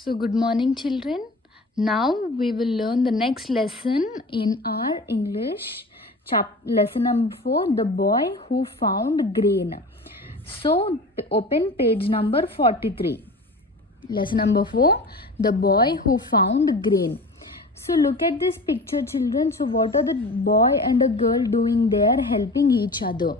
So, good morning, children. Now we will learn the next lesson in our English. Lesson number 4, The Boy Who Found Grain. So, open page number 43. Lesson number 4, The Boy Who Found Grain. So look at this picture, children. So what are the boy and a girl doing? They are helping each other.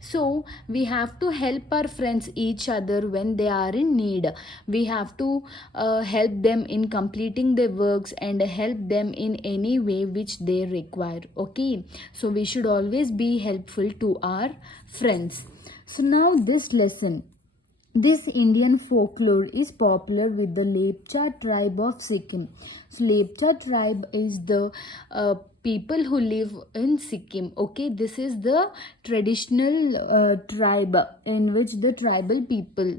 So we have to help our friends each other when they are in need. We have to help them in completing their works and help them in any way which they require. Okay, so we should always be helpful to our friends. So now this Indian folklore is popular with the Lepcha tribe of Sikkim. So Lepcha tribe is the people who live in Sikkim. Okay, this is the traditional tribe in which the tribal people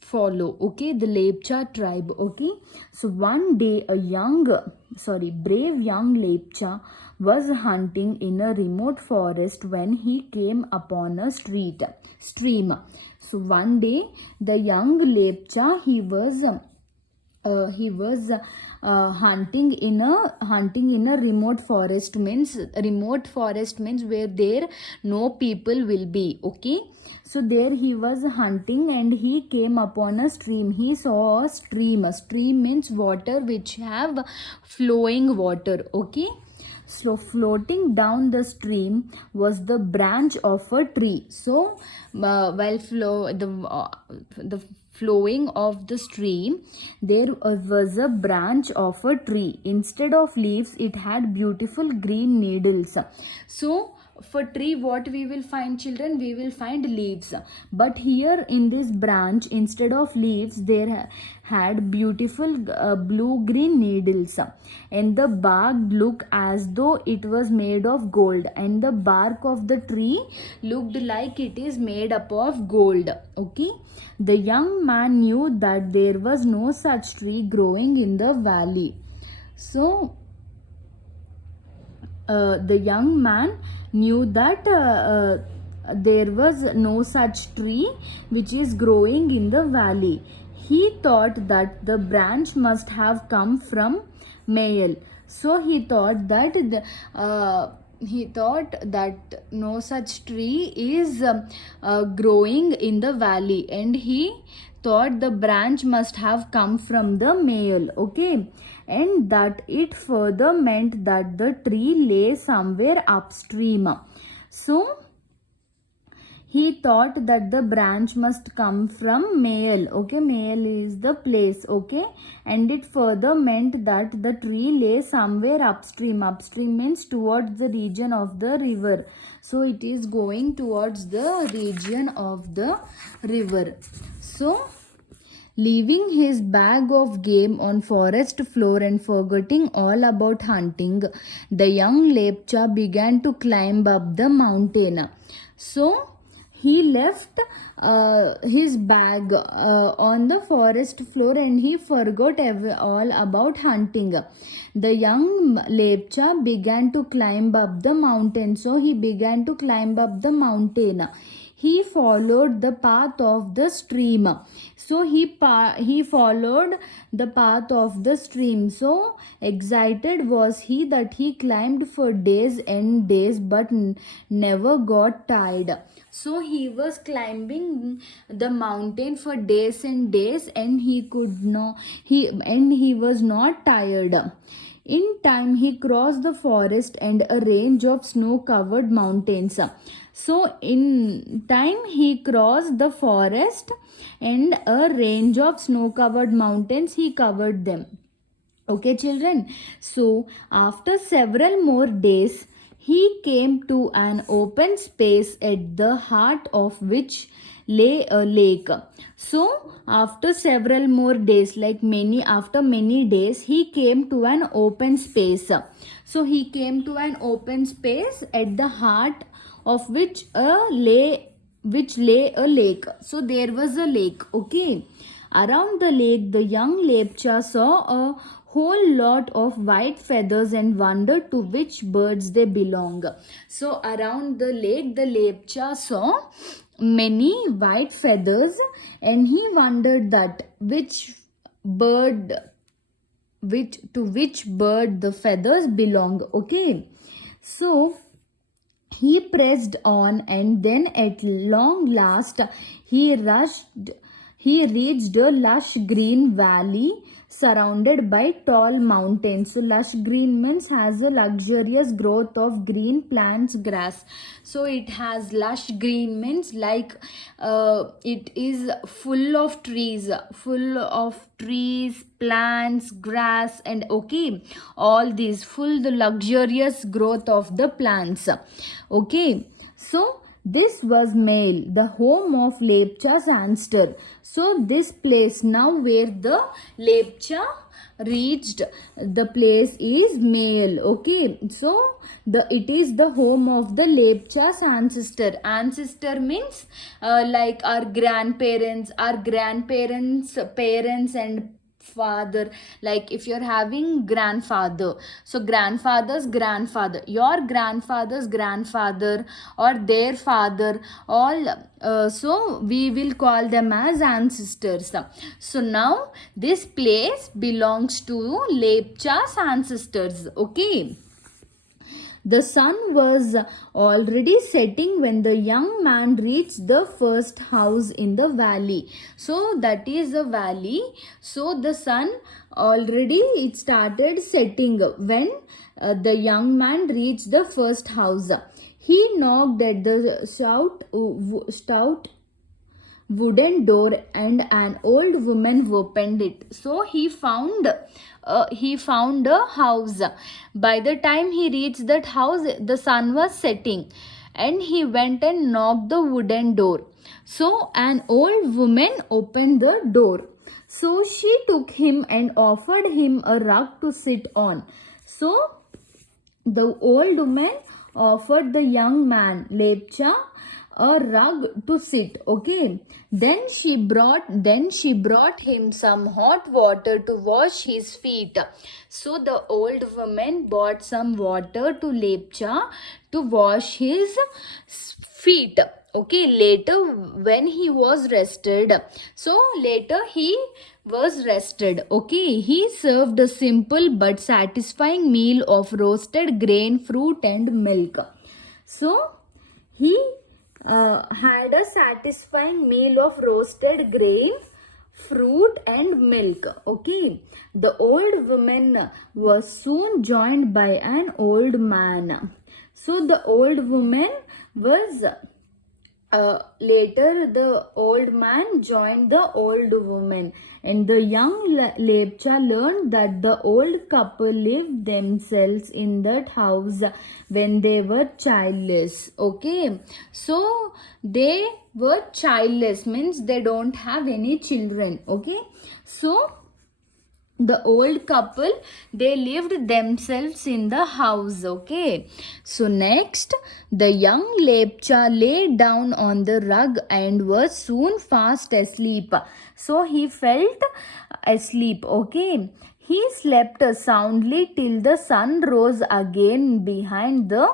follow. Okay, the Lepcha tribe. Okay, so one day brave young Lepcha was hunting in a remote forest when he came upon a stream. So one day the young Lepcha he was hunting in a remote forest. Means where there no people will be. Okay, so there he was hunting and he came upon a stream. He saw a stream means water which have flowing water. Okay, so floating down the stream was the branch of a tree. So the flowing of the stream, there was a branch of a tree. Instead of leaves, it had beautiful green needles. So for tree, what we will find, children? We will find leaves. But here in this branch, instead of leaves, there had beautiful blue green needles, and the bark looked as though it was made of gold, and the bark of the tree looked like it is made up of gold. Okay, the young man knew that there was no such tree growing in the valley. So the young man knew that there was no such tree which is growing in the valley. He thought that the branch must have come from male. So he thought that no such tree is growing in the valley, and he thought the branch must have come from the male. Okay, and that it further meant that the tree lay somewhere upstream. So he thought that the branch must come from male. Okay, male is the place. Okay, and it further meant that the tree lay somewhere upstream. Upstream means towards the region of the river. So it is going towards the region of the river. So leaving his bag of game on forest floor and forgetting all about hunting, the young Lepcha began to climb up the mountain. So he left his bag on the forest floor and he forgot all about hunting. The young Lepcha began to climb up the mountain. So he began to climb up the mountain. He followed the path of the stream. So he followed the path of the stream. So excited was he that he climbed for days and days but never got tired. So he was climbing the mountain for days and days, and he was not tired. In time he crossed the forest and a range of snow-covered mountains. So in time he crossed the forest and a range of snow-covered mountains. He covered them. Okay, children. So after several more days, he came to an open space at the heart of which lay a lake. So after several more days, after many days, he came to an open space. So he came to an open space at the heart of which lay a lake. So there was a lake. Okay, around the lake, the young Lepcha saw a whole lot of white feathers and wondered to which birds they belong. So around the lake, the Lepcha saw many white feathers and he wondered that which bird, which bird the feathers belong. Okay, so he pressed on, and then at long last he reached a lush green valley surrounded by tall mountains. So lush green means has a luxurious growth of green plants, grass. So it has lush green means like it is full of trees, plants, grass, and okay, all these full the luxurious growth of the plants. Okay, so this was Male, the home of Lepcha's ancestor. So this place now where the Lepcha reached, the place is Male. Okay, so it is the home of the Lepcha's ancestor. Ancestor means like our grandparents, parents and father. Like if you're having grandfather, so grandfather's grandfather, your grandfather's grandfather, or their father, all so we will call them as ancestors. So now this place belongs to Lepcha's ancestors. Okay, the sun was already setting when the young man reached the first house in the valley. So that is a valley. So the sun already it started setting when the young man reached the first house. He knocked at the stout wooden door, and an old woman opened it. So he found a house. By the time he reached that house, the sun was setting, and he went and knocked the wooden door. So an old woman opened the door. So she took him and offered him a rug to sit on. So the old woman offered the young man Lepcha a rug to sit. Okay, then she brought him some hot water to wash his feet. So the old woman bought some water to Lepcha to wash his feet. Okay, later when he was rested, so later he was rested. Okay, he served a simple but satisfying meal of roasted grain, fruit, and milk. So he had a satisfying meal of roasted grain, fruit, and milk. Okay, the old woman was soon joined by an old man. So the old woman was later the old man joined the old woman, and the young Lepcha learned that the old couple lived themselves in that house when they were childless. Okay, so they were childless means they don't have any children. Okay, so the old couple, they lived themselves in the house. Okay, so next the young Lepcha lay down on the rug and was soon fast asleep. So he felt asleep. Okay, he slept soundly till the sun rose again behind the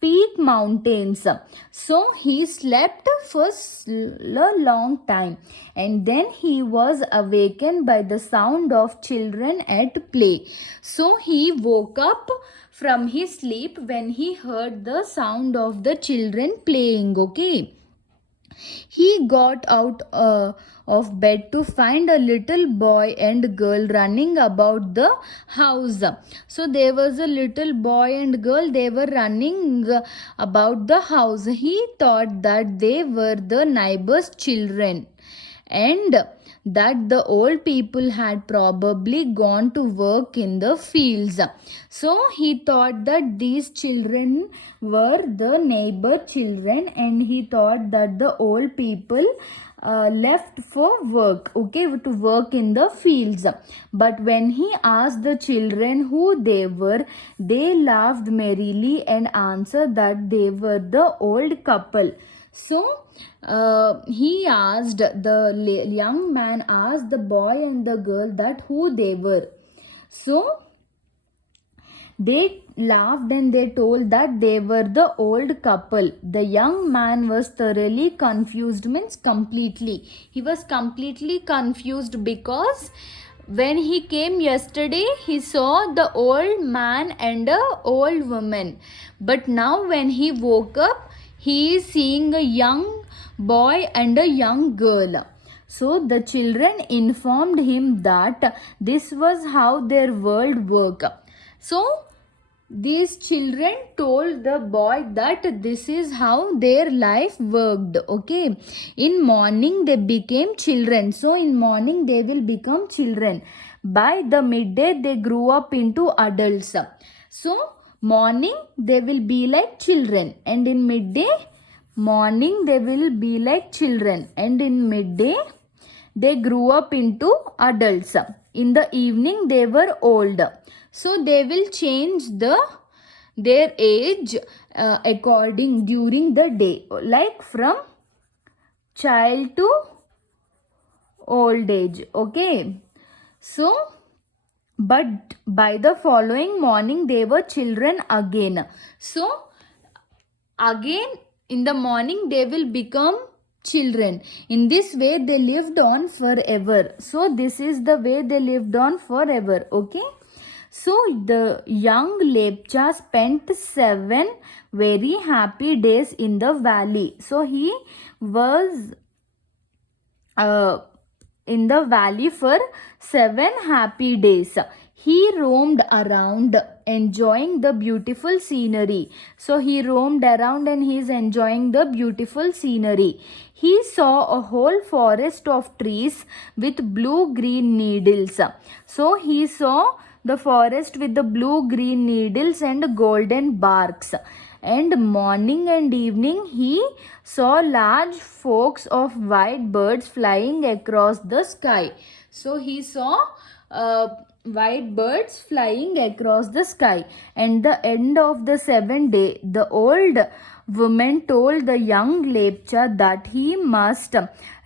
peak mountains. So he slept for a long time, and then he was awakened by the sound of children at play. So he woke up from his sleep when he heard the sound of the children playing. Okay, he got out of bed to find a little boy and girl running about the house. So there was a little boy and girl, they were running about the house. He thought that they were the neighbor's children, and that the old people had probably gone to work in the fields. So he thought that these children were the neighbor children, and he thought that the old people left for work, okay, to work in the fields. But when he asked the children who they were, they laughed merrily and answered that they were the old couple. So the young man asked the boy and the girl that who they were. So they laughed and they told that they were the old couple. The young man was thoroughly confused, means completely. He was completely confused because When he came yesterday, he saw the old man and a old woman. But now when he woke up, he is seeing a young boy and a young girl. So the children informed him that this was how their world worked. So these children told the boy that this is how their life worked. Okay, in morning they became children, so in morning they will become children. By the midday they grew up into adults. So morning they will be like children, and in midday morning they will be like children, and in midday they grew up into adults. In the evening they were old. So they will change their age according during the day, like from child to old age. Okay, so but by the following morning they were children again. So again in the morning they will become children. In this way they lived on forever. So this is the way they lived on forever. Okay, so the young Lepcha spent 7 very happy days in the valley. So he was in the valley for 7 happy days. He roamed around enjoying the beautiful scenery. So he roamed around and he is enjoying the beautiful scenery. He saw a whole forest of trees with blue-green needles. So he saw the forest with the blue-green needles and golden barks. And morning and evening he saw large flocks of white birds flying across the sky. So he saw white birds flying across the sky. And the end of the 7th day, the old woman told the young Lepcha that he must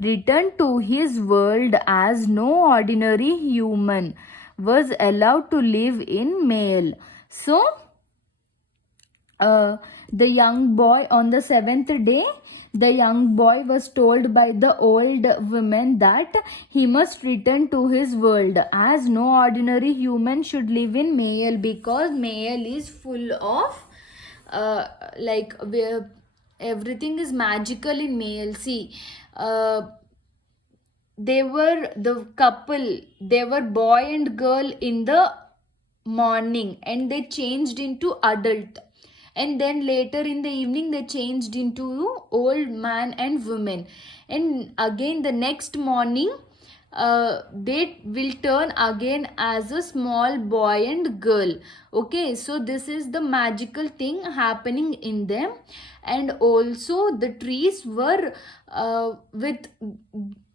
return to his world, as no ordinary human was allowed to live in Mael. So the young boy, on the 7th day, the young boy was told by the old woman that he must return to his world, as no ordinary human should live in Mael, because Mael is full of like where everything is magical in Mael. See, they were the couple, they were boy and girl in the morning, and they changed into adult, and then later in the evening they changed into old man and woman, and again the next morning they will turn again as a small boy and girl. Okay, so this is the magical thing happening in them. And also the trees were with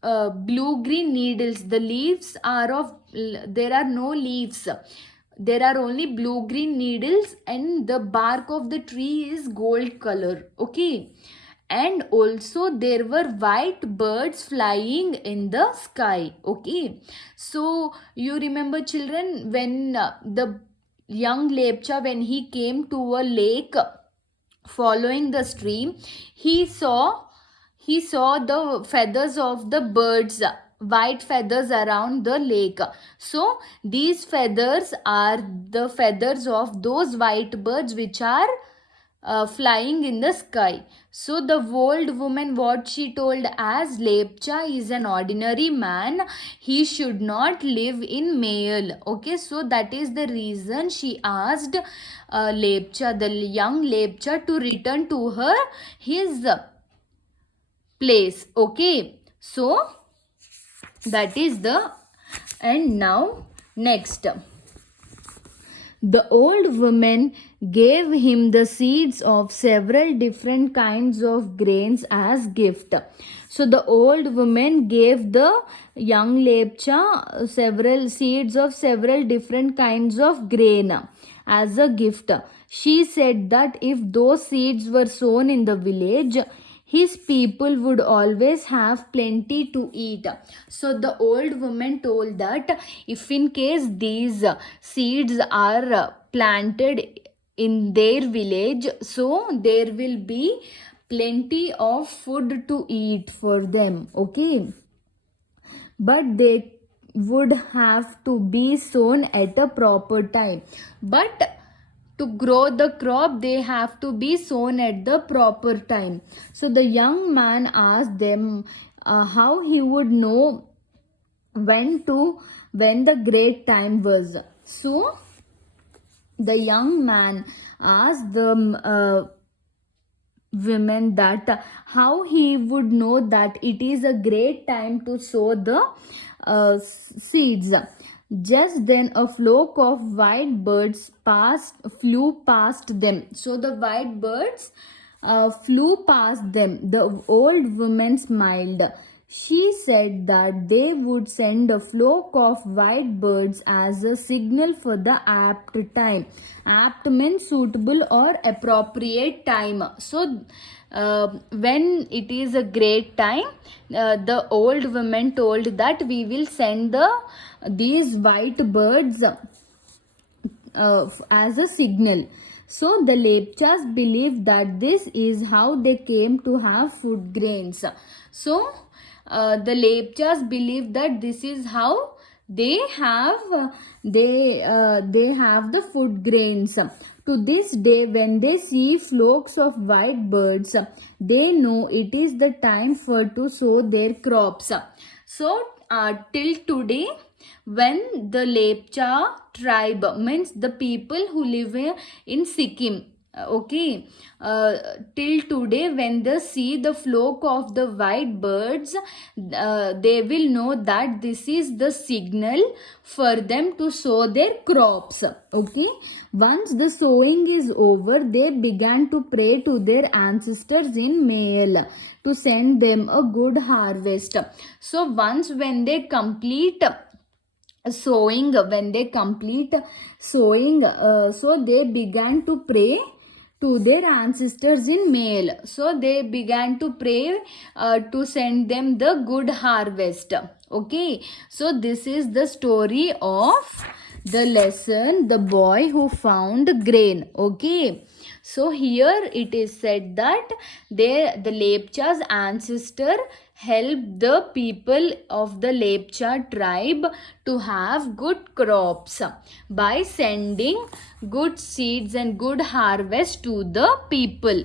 blue green needles. The leaves are of, there are no leaves, there are only blue green needles, and the bark of the tree is gold color. Okay, and also there were white birds flying in the sky. Okay, so you remember children, when the young Lepcha, when he came to a lake following the stream, he saw the feathers of the birds, white feathers around the lake. So these feathers are the feathers of those white birds which are flying in the sky. So the old woman, what she told, as Lepcha is an ordinary man, he should not live in Mael. Okay, so that is the reason she asked Lepcha, the young Lepcha, to return to his place. Okay, so that is the, and now next, the old woman gave him the seeds of several different kinds of grains as gift. So the old woman gave the young Lepcha several seeds of several different kinds of grain as a gift. She said that if those seeds were sown in the village, his people would always have plenty to eat. So the old woman told that if in case these seeds are planted in their village, so there will be plenty of food to eat for them. Okay, but would have to be sown at a proper time. But to grow the crop, they have to be sown at the proper time. So the young man asked them how he would know when the great time was. So the young man asked the women that how he would know that it is a great time to sow the seeds. Just then a flock of white birds flew past them. So the white birds flew past them. The old woman smiled. She said that they would send a flock of white birds as a signal for the apt time. Apt means suitable or appropriate time. So, when it is a great time, the old woman told that we will send these white birds as a signal. So the Lepchas believed that this is how they came to have food grains. So the Lepchas believe that this is how they have the food grains. To this day, when they see flocks of white birds, they know it is the time for to sow their crops. So till today, when the Lepcha tribe, means the people who live in Sikkim, till today, when they see the flock of the white birds, they will know that this is the signal for them to sow their crops. Once the sowing is over, they began to pray to their ancestors in Mayal to send them a good harvest. So once when they complete sowing, so they began to pray to their ancestors in Mayal. So they began to pray to send them the good harvest. So this is the story of the lesson, the boy who found grain. So here it is said that the Lepcha's ancestor helped the people of the Lepcha tribe to have good crops by sending good seeds and good harvest to the people.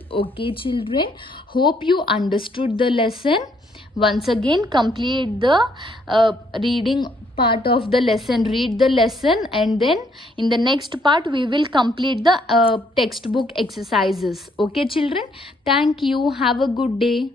Children, hope you understood the lesson. Once again, complete the reading part of the lesson, read the lesson, and then in the next part we will complete the textbook exercises. Children, thank you. Have a good day.